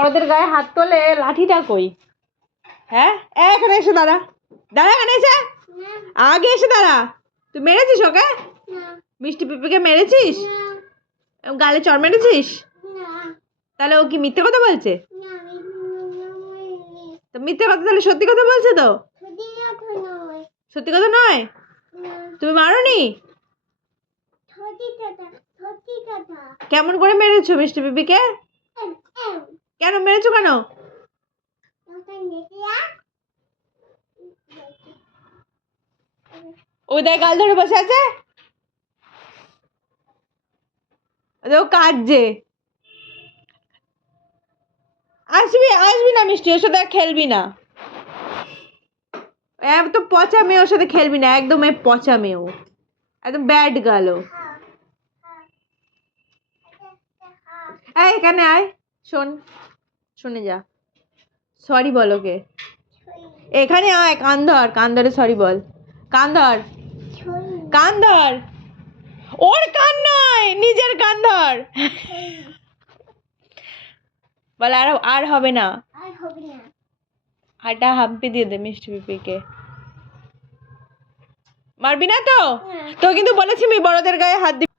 বড়দের গায়ে হাত তোলে, লাঠিটা কই? হ্যাঁ, এখানে এসে দাঁড়া, দাঁড়া, এখানে এসে আগে এসে দাঁড়া। তুই মেরেছিস ওকে? মিষ্টি পিপিকে মেরেছিস? গালে চড় মেরেছিস? তাহলে ও কি মিথ্যে কথা বলছে? তো মিথ্যে কথা তাহলে সত্যি কথা বলছে তো? সত্যি কথা নয়? তুমি মারোনি? কেমন করে মেরেছো মিষ্টি পিপিকে? কেন মেরেছো কেন? ওই দেখ গাল ধরে বসে আছে, ও কাঁদছে। আসবি না মিষ্টি, ওর সাথে খেলবি না। তো পচা মেয়ে, ওর সাথে খেলবি না, একদম পচা মেয়ে, একদম ব্যাড গার্ল। এখানে আয়, শোন, শুনে যা, সরি বল ওকে। এখানে আয়, কান ধরে সরি বল, কান ধর, কান ধর, ওর কান নয়, নিজের কান ধর। বল আর হবে না, আটা হাম্পি দিয়ে দে মিষ্টি পিপিকে। মারবি না তো? তো কিন্তু বলেছি আমি বড়দের গায়ে হাত দিবি।